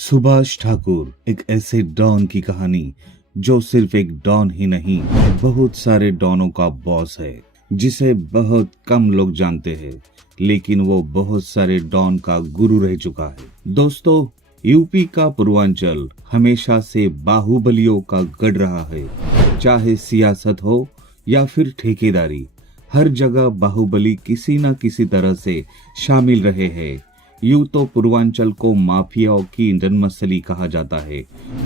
सुभाष ठाकुर एक ऐसे डॉन की कहानी जो सिर्फ एक डॉन ही नहीं, बहुत सारे डॉनों का बॉस है, जिसे बहुत कम लोग जानते हैं, लेकिन वो बहुत सारे डॉन का गुरु रह चुका है। दोस्तों, यूपी का पूर्वांचल हमेशा से बाहुबलियों का गढ़ रहा है। चाहे सियासत हो या फिर ठेकेदारी, हर जगह बाहुबली किसी न किसी तरह से शामिल रहे हैं। यूं तो पूर्वांचल को माफियाओं की जन्मस्थली कहा जाता है,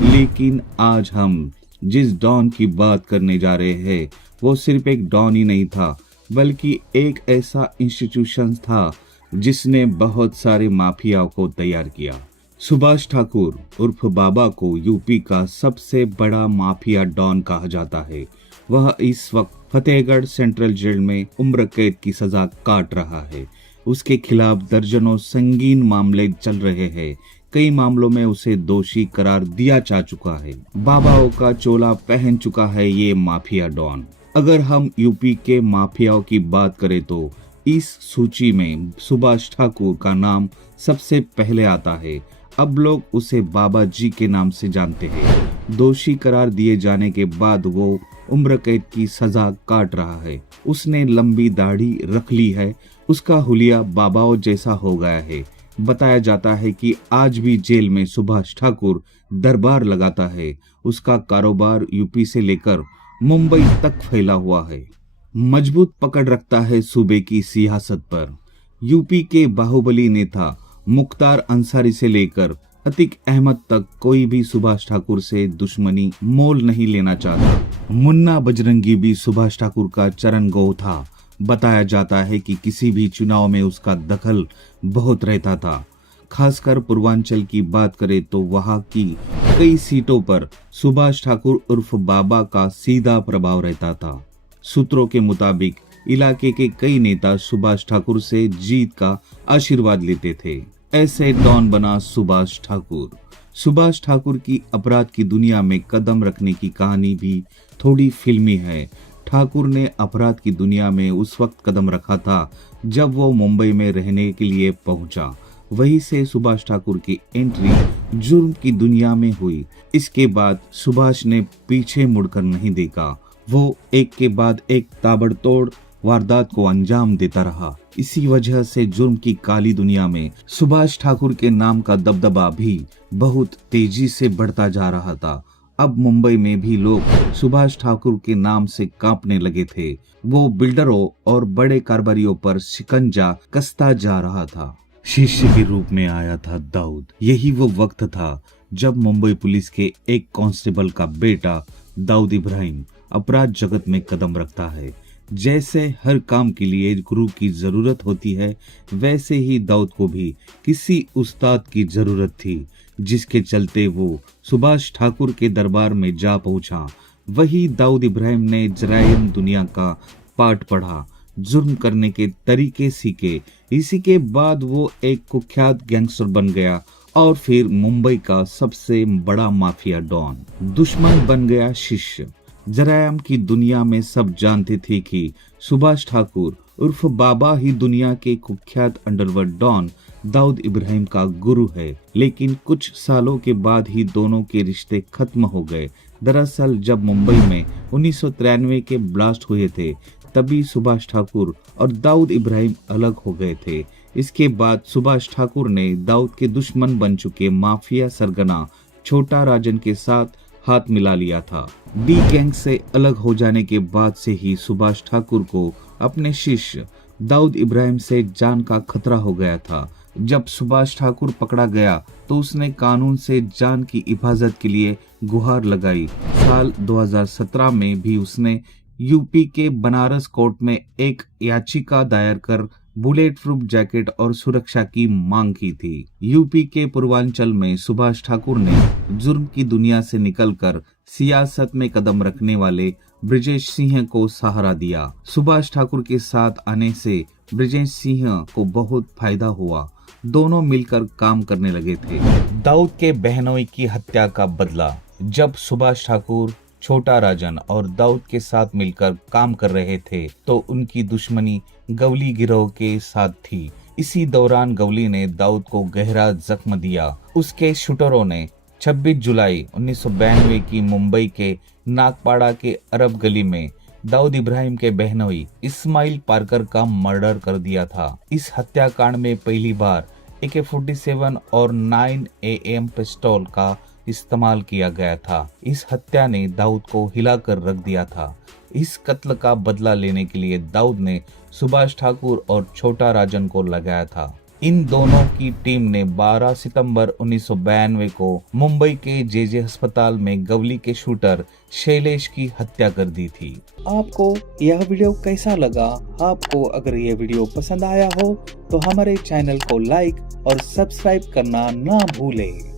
लेकिन आज हम जिस डॉन की बात करने जा रहे हैं वो सिर्फ एक डॉन ही नहीं था, बल्कि एक ऐसा इंस्टीट्यूशन था जिसने बहुत सारे माफियाओं को तैयार किया। सुभाष ठाकुर उर्फ बाबा को यूपी का सबसे बड़ा माफिया डॉन कहा जाता है। वह इस वक्त फतेहगढ़ सेंट्रल जेल में उम्र कैद की सजा काट रहा है। उसके खिलाफ दर्जनों संगीन मामले चल रहे हैं। कई मामलों में उसे दोषी करार दिया जा चुका है। बाबाओं का चोला पहन चुका है ये माफिया डॉन। अगर हम यूपी के माफियाओं की बात करें तो इस सूची में सुभाष ठाकुर का नाम सबसे पहले आता है। अब लोग उसे बाबा जी के नाम से जानते हैं। दोषी करार दिए जाने के बाद वो उम्र कैद की सजा काट रहा है। उसने लंबी दाढ़ी रख ली है। उसका हुलिया बाबाओं जैसा हो गया है। बताया जाता है कि आज भी जेल में सुभाष ठाकुर दरबार लगाता है। उसका कारोबार यूपी से लेकर मुंबई तक फैला हुआ है। मजबूत पकड़ रखता है सूबे की सियासत पर। यूपी के बाहुबली नेता मुख्तार अंसारी से लेकर अतीक अहमद तक कोई भी सुभाष ठाकुर से दुश्मनी मोल नहीं लेना चाहता। मुन्ना बजरंगी भी सुभाष ठाकुर का चरण गो था। बताया जाता है कि किसी भी चुनाव में उसका दखल बहुत रहता था। खासकर पूर्वांचल की बात करें तो वहां की कई सीटों पर सुभाष ठाकुर उर्फ बाबा का सीधा प्रभाव रहता था। सूत्रों के मुताबिक इलाके के कई नेता सुभाष ठाकुर से जीत का आशीर्वाद लेते थे। ऐसे डॉन बना सुभाष ठाकुर। सुभाष ठाकुर की अपराध की दुनिया में कदम रखने की कहानी भी थोड़ी फिल्मी है। ठाकुर ने अपराध की दुनिया में उस वक्त कदम रखा था जब वो मुंबई में रहने के लिए पहुंचा। वहीं से सुभाष ठाकुर की एंट्री जुर्म की दुनिया में हुई। इसके बाद सुभाष ने पीछे मुड़कर नहीं देखा। वो एक के बाद एक ताबड़तोड़ वारदात को अंजाम देता रहा। इसी वजह से जुर्म की काली दुनिया में सुभाष ठाकुर के नाम का दबदबा भी बहुत तेजी से बढ़ता जा रहा था। अब मुंबई में भी लोग सुभाष ठाकुर के नाम से कांपने लगे थे। वो बिल्डरों और बड़े कारोबारियों पर शिकंजा कसता जा रहा था। शिष्य के रूप में आया था दाऊद। यही वो वक्त था जब मुंबई पुलिस के एक कांस्टेबल का बेटा दाऊद इब्राहिम अपराध जगत में कदम रखता है। जैसे हर काम के लिए गुरु की जरूरत होती है, वैसे ही दाऊद को भी किसी उस्ताद की जरूरत थी, जिसके चलते वो सुभाष ठाकुर के दरबार में जा पहुंचा। वही दाऊद इब्राहिम ने जराइम दुनिया का पाठ पढ़ा, जुर्म करने के तरीके सीखे। इसी के बाद वो एक कुख्यात गैंगस्टर बन गया और फिर मुंबई का सबसे बड़ा माफिया डॉन। दुश्मन बन गया शिष्य। जरायम की दुनिया में सब जानते थे कि सुभाष ठाकुर उर्फ बाबा ही दुनिया के कुख्यात अंडरवर्ल्ड डॉन दाऊद इब्राहिम का गुरु है। लेकिन कुछ सालों के बाद ही दोनों के रिश्ते खत्म हो गए। दरअसल जब मुंबई में 1993 के ब्लास्ट हुए थे, तभी सुभाष ठाकुर और दाऊद इब्राहिम अलग हो गए थे। इसके बाद सुभाष ठाकुर ने दाऊद के दुश्मन बन चुके माफिया सरगना छोटा राजन के साथ हाथ मिला लिया था। डी गैंग से अलग हो जाने के बाद से ही सुभाष ठाकुर को अपने शिष्य दाऊद इब्राहिम से जान का खतरा हो गया था। जब सुभाष ठाकुर पकड़ा गया तो उसने कानून से जान की हिफाजत के लिए गुहार लगाई। साल 2017 में भी उसने यूपी के बनारस कोर्ट में एक याचिका दायर कर बुलेट प्रूफ जैकेट और सुरक्षा की मांग की थी। यूपी के पूर्वांचल में सुभाष ठाकुर ने जुर्म की दुनिया से निकलकर सियासत में कदम रखने वाले ब्रिजेश सिंह को सहारा दिया। सुभाष ठाकुर के साथ आने से ब्रिजेश सिंह को बहुत फायदा हुआ। दोनों मिलकर काम करने लगे थे। दाऊद के बहनोई की हत्या का बदला। जब सुभाष ठाकुर छोटा राजन और दाऊद के साथ मिलकर काम कर रहे थे तो उनकी दुश्मनी गवली गिरोह के साथ थी। इसी दौरान गवली ने दाऊद को गहरा जख्म दिया। उसके शूटरों ने 26 जुलाई 1992 की मुंबई के नागपाड़ा के अरब गली में दाऊद इब्राहिम के बहनोई इस्माइल पार्कर का मर्डर कर दिया था। इस हत्याकांड में पहली बार AK-47 और 9 AM पिस्टल का इस्तेमाल किया गया था। इस हत्या ने दाऊद को हिलाकर रख दिया था। इस कत्ल का बदला लेने के लिए दाऊद ने सुभाष ठाकुर और छोटा राजन को लगाया था। इन दोनों की टीम ने 12 सितंबर 1992 को मुंबई के JJ अस्पताल में गवली के शूटर शैलेश की हत्या कर दी थी। आपको यह वीडियो कैसा लगा? आपको अगर यह वीडियो पसंद आया हो तो हमारे चैनल को लाइक और सब्सक्राइब करना ना भूलें।